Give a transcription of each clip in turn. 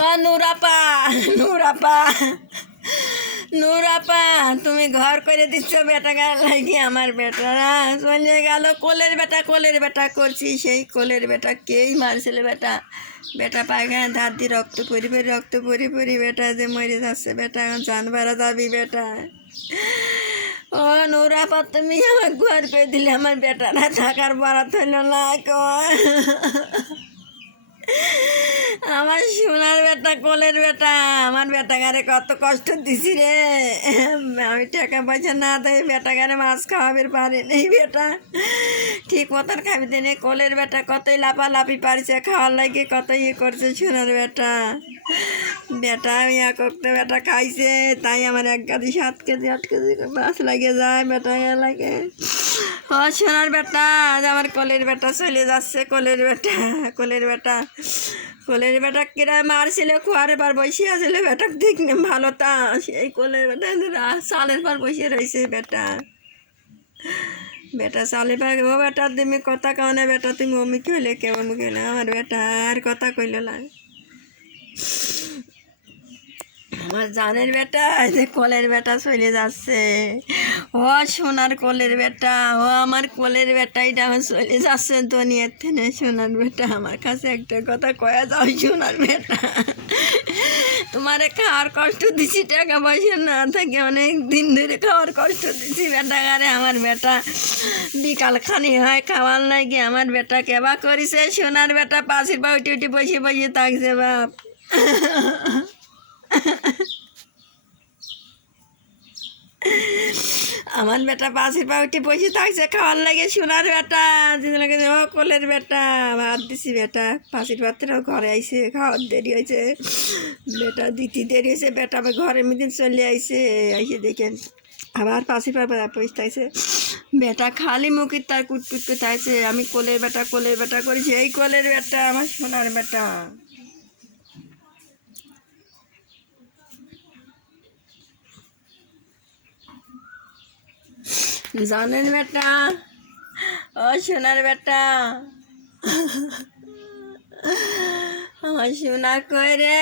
ও নুরাপা, নুরাপা, নুরাপা, তুমি ঘর করে দিচ্ছ বেটা গার লাগি। আমার বেটারা চলে গেল। কোলের বেটা করছি, সেই কোলের বেটা কেই মারছিল বেটা। বেটা পায়খানা ধার দিয়ে রক্ত পরি বেটা যে মরে যাচ্ছে। বেটা এখন জান বাড়া যাবি বেটা। ও নুরাপা, তুমি আমার ঘর করে দিলে, আমার বেটারা থাকার বাড়া হইল না। আমার সোনার বেটা, কোলের বেটা, আমার বেটাগারে কত কষ্ট দিছি রে। আমি টাকা পয়সা না দেয় বেটাগারে মাছ খাওয়াবে পারি নেই বেটা, ঠিক মতন খাবি দিনে। কোলের বেটা কতই লাফালাফি পারছে খাওয়ার লাগে, কত ইয়ে করছে সোনার বেটা। বেটা ইয়া করতে বেটা খাইছে, তাই আমার 1 কেজি 7 কেজি 8 কেজি মাছ লাগে যায় বেটা ইয়া লাগে। ও সোনার বেটা, আমার কোলের বেটা চলে যাচ্ছে। কোলের বেটা কিরা মারছিল, খোয়ারের পর বসে আছিল বেটা, ঠিক ভালো তা সেই কোলের বেটা সালের পর বসে রয়েছে বেটা সালের পর। ও বেটা তুমি কথা কাও না বেটা, তুমি অমুক হইলে কে অমুক হইলে, আমার বেটা আর কথা কইল না। আমার জানের বেটা, যে কোলের বেটা চলে যাচ্ছে। ও সোনার কোলের বেটা, ও আমার কোলের বেটাইটা আমার চলে যাচ্ছে দুনিয়ার থেকে। সোনার বেটা, আমার কাছে একটা কথা কয়া যাও সোনার বেটা, তোমারে খাওয়ার কষ্ট দিছি, টাকা পয়সা না থাকে অনেক দিন ধরে খাওয়ার কষ্ট দিছি বেটা গারে। আমার বেটা বিকাল খানি হয় খাওয়ার লাগে, আমার বেটা কেবা করিছে সোনার বেটা, পাশের পা উঠে বসে থাকছে বাপ। আমার বেটা পাশের পা উঠে বসে থাকছে খাওয়ার লাগে সোনার বেটা। ও কোলের বেটা, ভাত দিছি বেটা, পাশের পাত্রেও ঘরে আইসে, খাওয়ার দেরি হয়েছে বেটা, দিতে দেরি হয়েছে বেটা, আমার ঘরের মধ্যে চলে আইসে দেখেন আবার পাশের পা বসে থাকছে বেটা, খালি মুখে তার কুটকুট করে থাকছে। আমি কোলের বেটা করেছি, এই কোলের বেটা আমার সোনার বেটা। জানেন বেটা, ও সোনার বেটা, আমার সোনা কই রে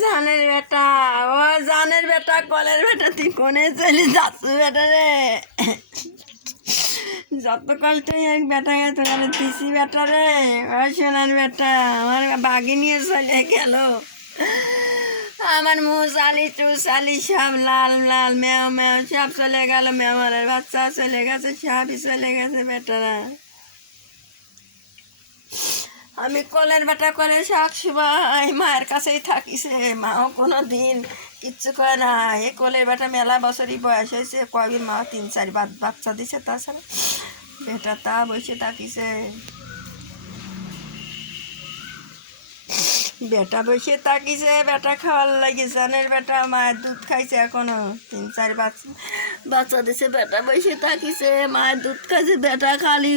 জানের বেটা, ও জানের বেটা, কলের বেটা, তুই কোনে চলে যাচ্ছ বেটা রে। যত কষ্ট এক বেটা গে তোর দিছি বেটা রে। ও সোনার বেটা, আমার বাগি নিয়ে চলে গেল। আমার মুখ চালি সব লাল লাল, মেও সব চলে গেল, মেয়ের বাচ্চা চলে গেছে, সবই চলে গেছে বেটারা। আমি কোলের বেটা করে সবসময় মায়ের কাছেই থাকিছে, মাও কোনো দিন কিচ্ছু করে না। এই কোলের বেটা মেলা বছরই বয়স হয়েছে, কয়দিন মা 3-4 বাচ্চা দিছে, তাছাড়া বেটা তা বসে থাকিছে। বেটা বসে থাকিছে, বেটা খাওয়ার লাগে জানের বেটা, মায়ের দুধ খাইছে, এখনো 3-4 বাচ্চা দিছে, বেটা বসে থাকিছে, মায়ের দুধ খাইছে বেটা, খালি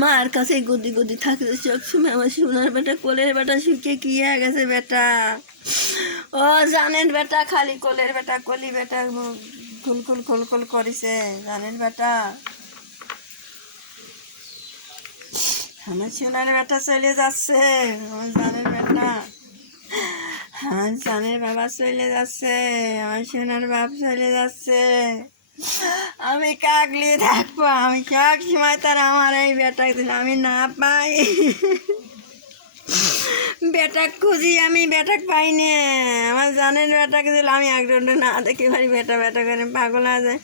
মায়ের কাছে গদি থাকিছে সবসময়। আমার সোনার বেটা, কোলের বেটা শুকিয়ে কি হয়ে গেছে বেটা। ও জানেন বেটা, খালি কোলের বেটা, কলি বেটা খুল করিছে জানেন বেটা। আমার সোনার বেটা চলে যাচ্ছে, আমার জানের বেটা, আমার জানের বাবা চলে যাচ্ছে, আমার সোনার বাপ চলে যাচ্ছে। আমি কাকলি থাকবো, আমি সব সময় তার আমার এই বেটা আমি না পাই, বেটা খুঁজি, আমি বেটা পাইনি। আমার জানের বেটাকে দিল, আমি একজনটা না দেখে পারি বেটা করে পাগল হয়ে যায়।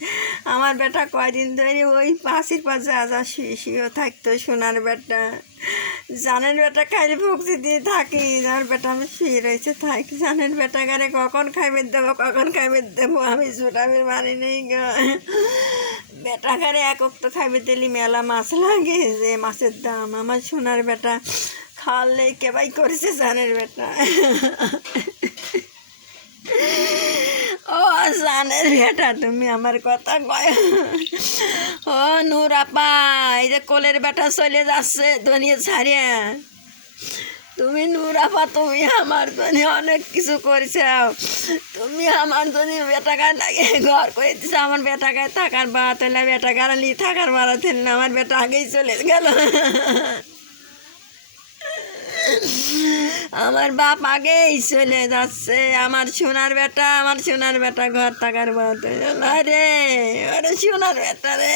আমার বেটা কয়দিন ধরে ওই পাশের পাশে শুয়েও থাকতো সোনার বেটা। জানের বেটা খাইলে ভক্তি দিয়ে থাকি, আমার বেটা আমি শুয়ে রয়েছে থাকি। জানের বেটা গারে কখন খাইবে দেবো আমি ছোটামের মানি নেই গো। বেটা গারে একক তো খাইবে দিলি মেলা মাছ লাগে, যে মাছের দাম। আমার সোনার বেটা খাওয়ালে কেবাই করেছে জানের বেটা। ও জানের বেটা, তুমি আমার কথা কয়। ও নুরাপা, এই যে কোলের বেটা চলে যাচ্ছে দুনিয়া ছাড়িয়ে। তুমি নুরাপা, তুমি আমার জন্য অনেক কিছু করেছ, তুমি আমার জন্য বেটাকার লাগে ঘর করে দিছো। আমার বেটাকায় থাকার বাড়া হলে, বেটাকার থাকার বাড়া না, আমার বেটা আগেই চলে গেল। আমার বাপ আগেই চলে যাচ্ছে, আমার সোনার বেটা ঘর থাকার বাদ রে, ওরে সোনার বেটা রে।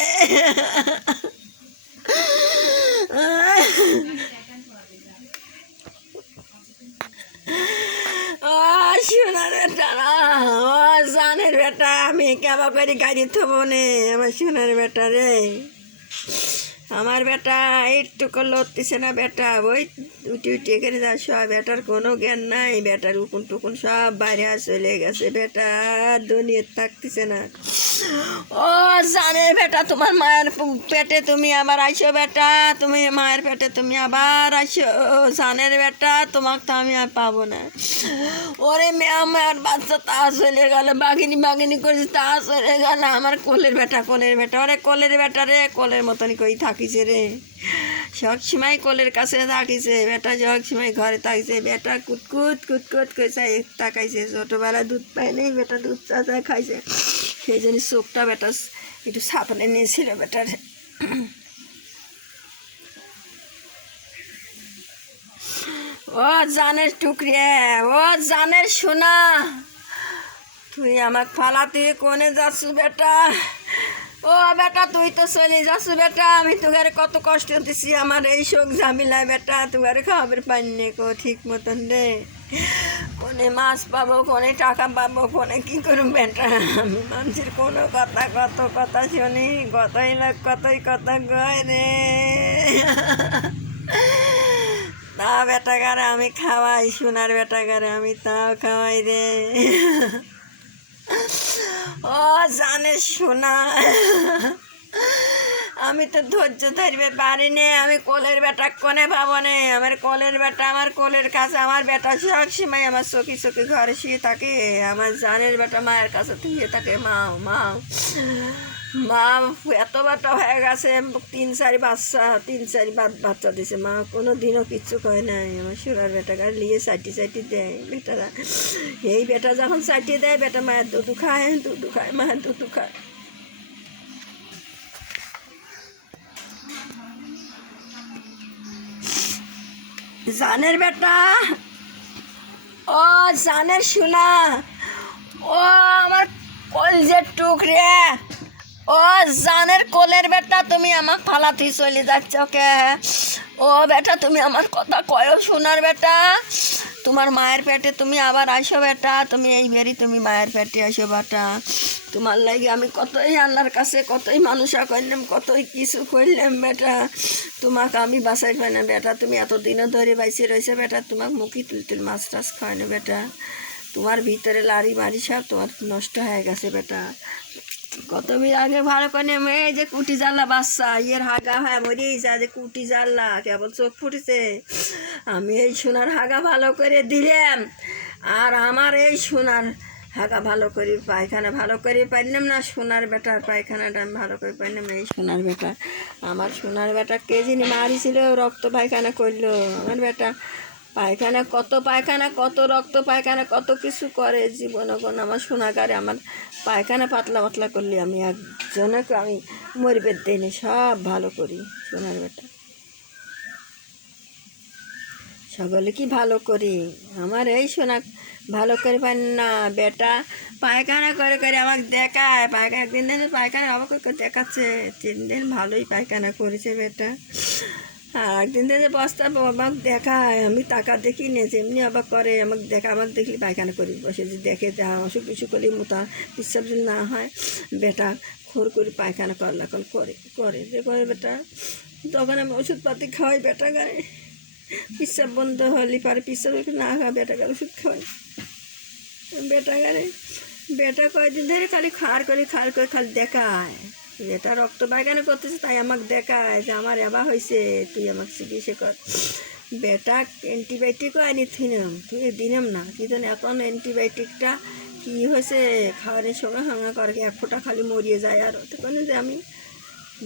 ও সোনার বেটা না, ও জানের বেটা, আমি কেবা করে গাড়ি থবো নে, আমার সোনার বেটা রে। আমার বেটা একটুকু লড়তেছে না, বেটা ওই উঠে উঠে করে যাস, বেটার কোনো জ্ঞান নাই, বেটার উকুন টুকুন সব বাইরে চলে গেছে, বেটা দুনিয়া থাকতেছে না। ও জানের বেটা, তোমার মায়ের পেটে তুমি আবার আইসো বেটা, তুমি মায়ের পেটে তুমি আবার আইসো জানের বেটা, তোমাকে তো আমি আর পাবো না। ওরে মেয়ে, আমার বাচ্চা তা চলে গেল, বাগিনি করেছে তা চলে গেল, আমার কোলের বেটা ওরে কোলের বেটা রে, কোলের মতন কই থাকিছে রে, সব সময় কোলের কাছে থাকিছে বেটা, সব সময় ঘরে থাকিছে বেটা, কুটকুট কইছে তাকাইছে, ছোটোবেলা দুধ পায়নি বেটা, দুধ চা খাইছে, সেই জন্য চোখটা বেটা একটু সাপনে নিয়েছিল বেটার। ও জানের টুকরে, ও জানের সোনা, তুই আমাকে ফালা, তুই কোনে যাচ্ছ বেটা? ও বেটা তুই তো চলে যাচ্ছ বেটা, আমি তোকে কত কষ্ট দিছি, আমার এই শোক ঝামেলায় বেটা, তোকে খাবার পাইনি কো ঠিক মতন রে, কোনে মাছ পাবো, কোনে টাকা পাবো, কোনে কী করব বেটা, আমি মানুষের কোনো কত কথা শুনি, কতই কথা কয় রে। তা বেটা গারে আমি খাওয়াই, সোনার বেটা গারে আমি তাও খাওয়াই রে। ও জানে শোনা, আমি তো ধৈর্য ধরবে পারিনি, আমি কোলের বেটা কোনে পাবো নে, আমার কোলের বেটা আমার কোলের কাছে, আমার বেটা সব সময় আমার চোখে ঘরে শুয়ে থাকে, আমার জানের বেটা মায়ের কাছে শুয়ে থাকে, মা এত বাচ্চা হয়ে গেছে, 3-4 বাচ্চা দিছে, মা কোনো দিনও কিচ্ছু কয় নাই, আমার সুরার বেটাকে নিয়ে চাটি দেয় বেটারা, এই বেটা যখন চাটিয়ে দেয় বেটা মায়ের দুধু খায় মায়ের দুধু খায়। জানের বেটা, ও জানের সোনা, ও আমার কলজের টুকরে, ও জানের কোলের বেটা, তুমি আমার ফালাতে চলে যাচ্ছ কে? ও বেটা তুমি আমার কথা কয়ও সোনার বেটা, তোমার মায়ের পেটে তুমি আবার আসো বেটা, তুমি এই বেরি তুমি মায়ের পেটে আসো বেটা, তোমার লাগে আমি কতই আল্লাহর কাছে কতই মানুষা করলাম, কতই কিছু করলাম বেটা, তোমাকে আমি বাঁচাই পাই না বেটা, তুমি এতদিনও ধরে বাইসে রয়েছে বেটা, তোমাকে মুখি তুল মাছ টাছ খায় না বেটা, তোমার ভিতরে লাড়ি মারি সব তোমার নষ্ট হয়ে গেছে বেটা, কতদিন আগে ভালো করে মেয়ে যে কুটি জ্বালা বাচ্চা ইয়ের হাগা হ্যাঁ মরেই যা, যে কুটি জ্বালা কেবল চোখ ফুটেছে, আমি এই সোনার হাগা ভালো করে দিলাম, আর আমার এই সোনার হাগা ভালো করে পায়খানা ভালো করে পারলাম না, সোনার বেটার পায়খানাটা আমি ভালো করে পারলাম, এই সোনার বেটা, আমার সোনার বেটা কে যিনি মারিছিল রক্ত পায়খানা করলো, আমার বেটা পায়খানা কত রক্ত পায়খানা কত কিছু করে জীবন, আমার সোনাগারে আমার পায়খানা পাতলা করলে আমি একজনকে আমি মরবে দিনে সব ভালো করি, সোনার বেটা সকলে কি ভালো করি, আমার এই সোনা ভালো করে পাই না বেটা, পায়খানা করে আমাকে দেখায়, পায়খানা 3 দিন পায়খানা অবাক দেখাচ্ছে, 3 দিন ভালোই পায়খানা করেছে বেটা, আর একদিন থেকে বস্তা আমাকে দেখায়, আমি টাকা দেখি নে যেমনি অবাক করে, আমাকে দেখলে পায়খানা করি বসে, যে দেখে অসুখ বিসুখ করলে মোটা পিসাব যদি না হয় বেটা খোর করে পায়খানা করলে এখন করে যে করে বেটা, তখন আমি ওষুধপাতি খাওয়াই বেটা গায়ে, পিসাব বন্ধ হলে পারে, পিসাব না খাওয়া বেটা গায়ে ওষুধ খাওয়াই বেটা গায়ে, বেটা কয়েকদিন ধরে খালি খাড় করে খালি দেখায়, এটা রক্ত পায়খানা করতেছে তাই আমাকে দেখায় যে আমার এবার হয়েছে, তুই আমাকে চিকিৎসা কর বেটা, অ্যান্টিবায়োটিকও আনি তুই দিলাম না, কিন্তু এখন অ্যান্টিবায়োটিকটা কী হয়েছে খাওয়ানোর সঙ্গে হাঙ্গা করে 1 ফোঁটা খালি মরিয়ে যায়, আর তখন যে আমি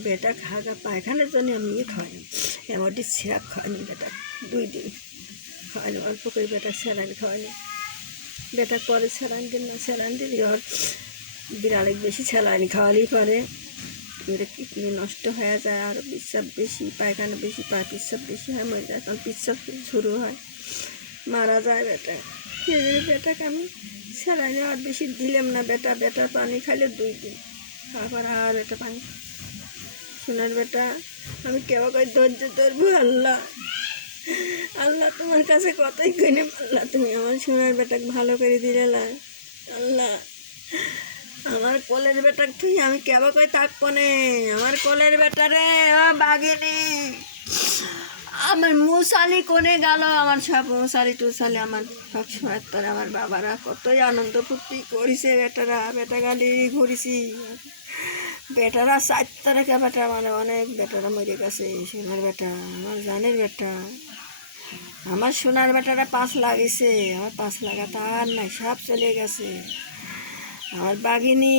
বেটা হাগা পায়খানার জন্য আমি খাওয়াইনি, এমনটি সিরাপ খাওয়াইনি বেটা, 2 দিন খাওয়াইনি, অল্প করে বেটা স্যালাইন খাওয়াইনি, বেটা পরে স্যালাইন দিন না, স্যালাইন দিলি ওর বিড়ালে বেশি স্যালাইন খাওয়ালেই পারে, মেরে কিডনি নষ্ট হয়ে যায়, আর পেচ্ছাপ বেশি, পায়খানা বেশি, পেচ্ছাপ বেশি হয়, মরে যায়, তখন পেচ্ছাপ শুরু হয়, মারা যায় বেটা। সেই বেটাকে আমি স্যালাইনে আর বেশি দিলাম না। বেটার পানি খাইলে 2 দিন, তারপর আর বেটা পানি। সোনার বেটা, আমি কেবা করে ধৈর্য ধরবো? আল্লাহ, আল্লাহ তোমার কাছে কতই কিনে, আল্লাহ তুমি আমার সোনার বেটাকে ভালো করে দিলে না। আল্লাহ, আমার কোলের বেটা তুই আমি কেবা করে থাকবো নে? আমার কোলের বেটা রে, ও বাঘিনী, আমার মশালি কোনে গেল? আমার সব মশালি টুসালি আমার সব সময় তোর আমার বাবারা কতই আনন্দ ফুর্তি করিছে। বেটা গালি ঘুরিছি, বেটারা 4 তারিখে বেটা, মানে অনেক বেটারা মরে গেছে। সোনার বেটা, আমার জানের বেটা, আমার সোনার বেটারা 5 লাগিয়েছে, আমার 5 লাগা তার নাই, সব চলে গেছে। আমার বাঘিনী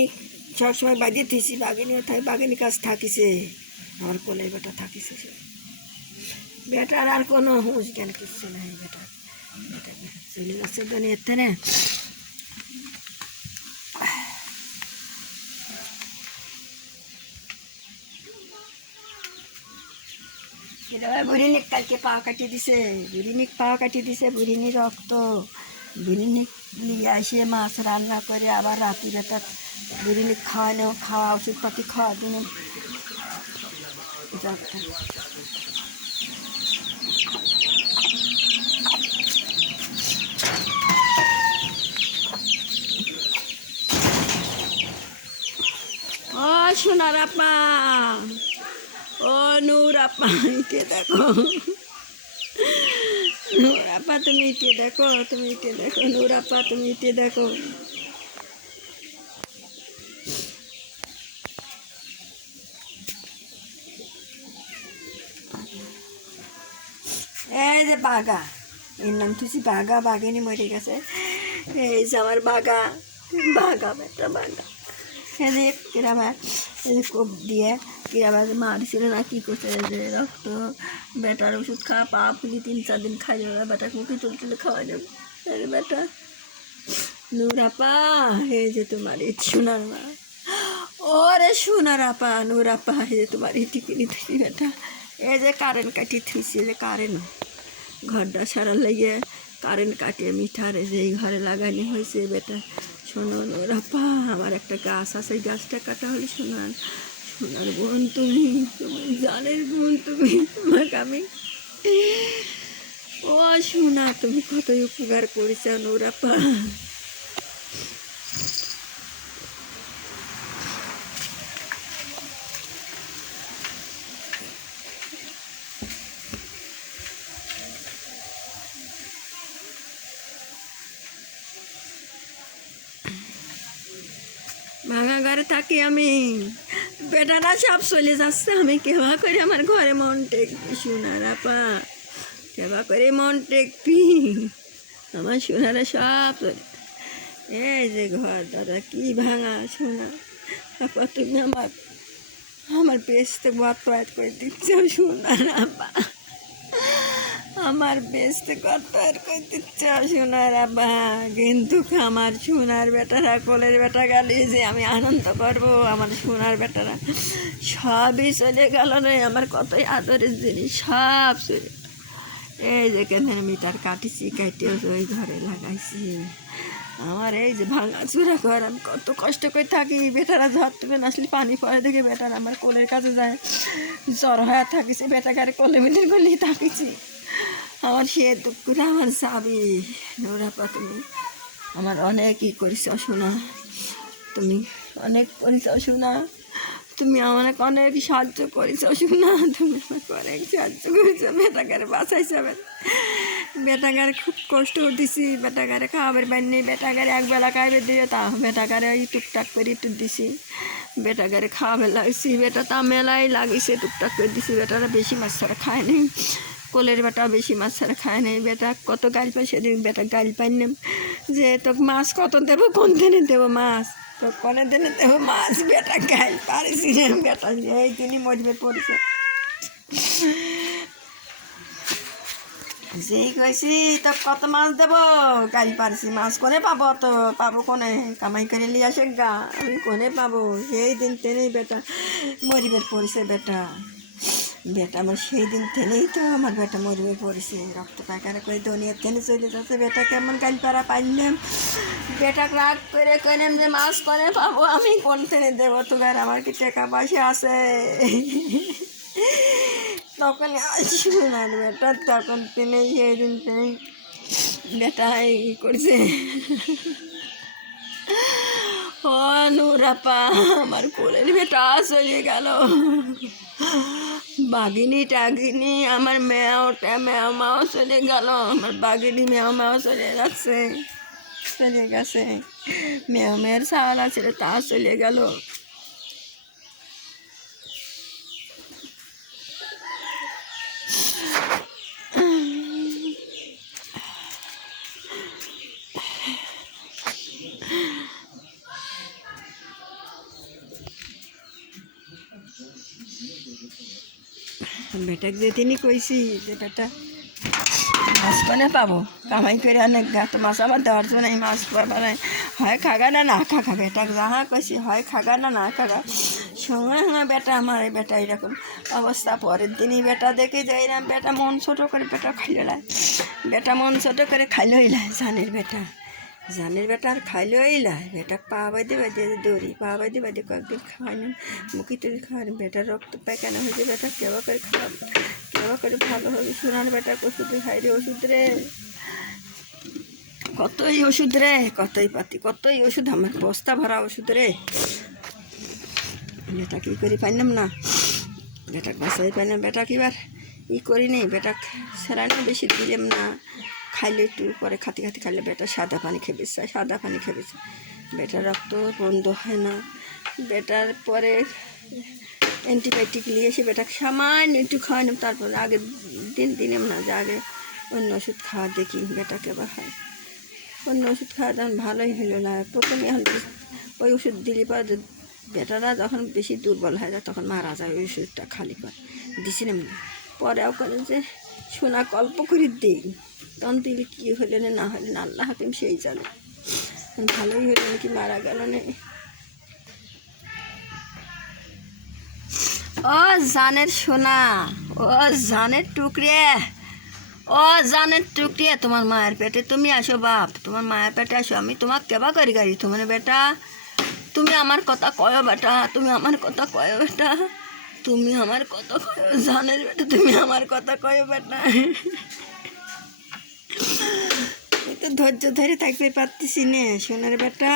সবসময় বাজিয়ে দিয়েছি, বাঘিনীও থাকি, বাঘিনীর কাছে থাকিছে, আমার কোলের বেটা থাকিছে। সে বেটার আর কোনো হুঁশ জ্ঞান কিচ্ছু নাই। বেটা চলে গেছে দুনিয়াতে রে। বুড়িনিক কালকে পা কাটিয়ে দিছে, বুড়িনিক পা কাটিয়ে দিছে, বুড়িনি রক্ত, বুড়িনিক নিয়ে আসে মাছ রান্না করে, আবার রাত্রি বেটা বুড়িনিক খাওয়ানো, খাওয়া ওষুধপাতি খাওয়া দিনে যাত্রা। ও সোনার আপা, ও নূর আপা, কে দেখো, নূর আপা তুমি কে দেখো, তুমি কে দেখো, নূর আপা তুমি কে দেখো। এই যে বাঘা, এর নাম তুই বাঘা, বাঘিনী মরে গেছে। এই যে আমার বাঘা, বাঘা বেটা বাঘা। এই যে কিরামা, এই যে কোপ দিয়ে কিরামা মারছিল না, কী করছে, যে রক্ত, বেটার ওষুধ খাওয়া, পা ফুলি 3-4 দিন খাই যাবে, বেটাকে মুখে তুলে খাওয়া যাবে। বেটা নূর আপা, এই যে তোমার এই সোনার মা, ওরে সোনার আপা, নূর আপা, এই যে তোমার এই টিকিনি থাকি বেটা। এই যে কারেন্ট কাটিয়ে থুইছি, যে কারেন্ট ঘরটা সারা লাগিয়ে কারেন্ট কাটিয়ে মিঠার এই যে এই ঘরে লাগানো হয়েছে। বেটা শোনো নূর আপা, আমার একটা গাছ আছে, গাছটা কাটা হলে সোনার, সোনার বোন তুমি, তোমার জানের বোন তুমি, তোমাকে আমি, ও সোনা তুমি কতই উপকার করেছ নূর আপা। ভাঙা ঘরে থাকি আমি, বেটারা সব চলে যাচ্ছে, আমি কেবা করে আমার ঘরে মন টেকবি সোনার আপা, কেবা করে মন টেকবি, আমার সোনারা সব চলে। এই যে ঘর দাদা কি ভাঙা সোনা আপা, তুমি আমার বেচতে বরবাদ করে দিচ্ছ সোনার আপা, আমার বেচতে বরবাদ করে দিচ্ছ সোনার আপা। কিন্তু আমার সোনার বেটারা, কোলের বেটা গেলে যে আমি আনন্দ করবো, আমার সোনার বেটারা সবই চলে গেল রে, আমার কতই আদরের জিনিস সব চলে। এই যে কেন মিটার কাটিছি, কাটিয়ে ওই ঘরে লাগাইছি, আমার এই যে ভাঙা চূড়া ঘর, আমি কত কষ্ট করে থাকি। বেটারা ঝড় থেকে আসলে পানি পড়ে দেখে বেটারা আমার কোলের কাছে যায়, জ্বর হয়ে থাকিছি, বেটাকারে কোলে মিলে গলি থাকিছি, আমার সে দুঃখটা আমার যাবি নূর আপা। তুমি আমার অনেক ই করিস শোনা, তুমি অনেক করিস শোনা, তুমি আমাকে অনেক সাহায্য করিস শোনা, তুমি আমাকে অনেক সাহায্য করিস, বেটাকারে বাঁচাইছে। বেটাগারে খুব কষ্ট দিছি, বেটাগারে খাওয়াবার পাইনি, বেটাগারে একবেলা খাইবে দিয়ে তা বেটাগারে এই টুকটাক করে একটু দিছি, বেটাগারে খাওয়াবে লাগছি, বেটা তা মেলাই লাগিয়েছে, টুকটাক করে দিছি। বেটারা বেশি মাছ ছাড়া খায় নেই, কোলের বেটা বেশি মাছ ছাড়া খায় নেই। বেটা কত গাল পাই, সেদিন বেটা গাল পাইনি যে তোকে মাছ কত দেবো, কোন দিনে দেবো মাছ, তো কোনে দিনে দেবো মাছ, বেটা গাল পারিছি রে, বেটা এই দিনই মজবে পড়ছে। যেই কইছি তো কত মাছ দেবো, কাল পারছি মাছ কোনে পাবো, তো পাবো কোনে, কামাই করে নিয়ে আসে গা, আমি কোনে পাবো। সেই দিন তেনেই বেটা মরিবের পড়েছে, বেটা বেটা আমার সেই দিন থেকেই তো আমার বেটা মরিবে পড়েছে, রক্ত পায়খানা করে দুনিয়ার থেকে চলে যাচ্ছে। বেটা কেমন কাল পাড়া পাইলাম, বেটা রাগ করে কইলাম যে মাছ করে পাবো, আমি কোন থেকে দেবো তোকার, আমার কি টাকা পয়সা আছে? তখন আসবে না বেটা, তখন তিনি সেই দিন তিনি বেটা ই করছে। ও নুরাপা, আমার কোলের বেটা চলে গেল। বাঘিনী টাগিনী আমার মেয়াওটা মেয়াও মাও চলে গেল, আমার বাঘিনী মেয়াও মাও চলে যাচ্ছে, চলে গেছে। মেয়াও মেয়ের সাল আছে তা চলে গেল। বেটাকে যেদিনই কইছি যে বেটা মাছ কোনে পাবো, কামাই করে অনেক গা, তো মাছ আবার দেওয়ার জন্য এই মাছ পাবা নাই, হয় খাগা না না খাগা। বেটাকে যাহা কইছি হয় খাগা না না খাগা, সঙ্গে সঙ্গে বেটা আমার এই বেটা এরকম অবস্থা। পরের দিনই বেটা দেখে যাইলাম বেটা মন ছোটো করে বেটা খাইল না, বেটা মন ছোটো করে খাইলই না। জানের বেটা আর খাইলই না, বেটা পা বাঁধে বাঁধে দৌড়ি, পা বাঁধে বাঁধে কয়েকদিন খাওয়াইলাম, মুখি তুলি খাওয়াই, বেটার রক্ত পায়খানা হয়েছে, বেটা কেবা করে খাওয়াবে, কেবা করে ভালো হবে। সোনার বেটা ওষুধ খাই রে, ওষুধ রে, কতই ওষুধ রে, কতই পাতি, কতই ওষুধ, আমার বস্তা ভরা ওষুধ রে। বেটা কী করি পাইলাম না, বেটা বাঁচাই পাইলাম, বেটা কিবার ই করিনি, বেটা সেরানি বেশি দিলাম না, খাইলে একটু পরে খাতে খাতে খাইলে বেটা সাদা পানি খেয়েছে, সাদা পানি খেয়েছে, বেটার রক্ত বন্ধ হয় না। বেটার পরে অ্যান্টিবায়োটিক নিয়ে এসে বেটাকে সামান্য একটু খাওয়ালাম, তারপরে আগের দিন দিলাম না, যে আগে অন্য ওষুধ খাওয়া দেখি বেটাকে বা হয়, অন্য ওষুধ খাওয়া তখন ভালোই হলো না। প্রথমে এখন ওই ওষুধ দিলে পরে বেটারা যখন বেশি দুর্বল হয়ে যায় তখন মারা যায়, ওই ওষুধটা খালি করে দিছিলাম না। পরেও করে যে সোনা কল্প করে দিই, তখন দিলে কী হলে না হলে না আল্লাহ হাকিম সেই জানে, ভালোই হলো নাকি মারা গেল না। ও জানের সোনা, ও জানের টুকরে, ও জানের টুকরে, তোমার মায়ের পেটে তুমি আসো বাপ, তোমার মায়ের পেটে আসো, আমি তোমার কেবা করি গাড়ি, তোমার বেটা তুমি আমার কথা কয়ো বেটা, তুমি আমার কথা কয়ো বেটা, তুমি আমার কথা কয়ো জানের বেটা, তুমি আমার কথা কয়ো বেটা। আমি তো ধৈর্য ধরে থাকতে পারতেছি না সোনার বেটা।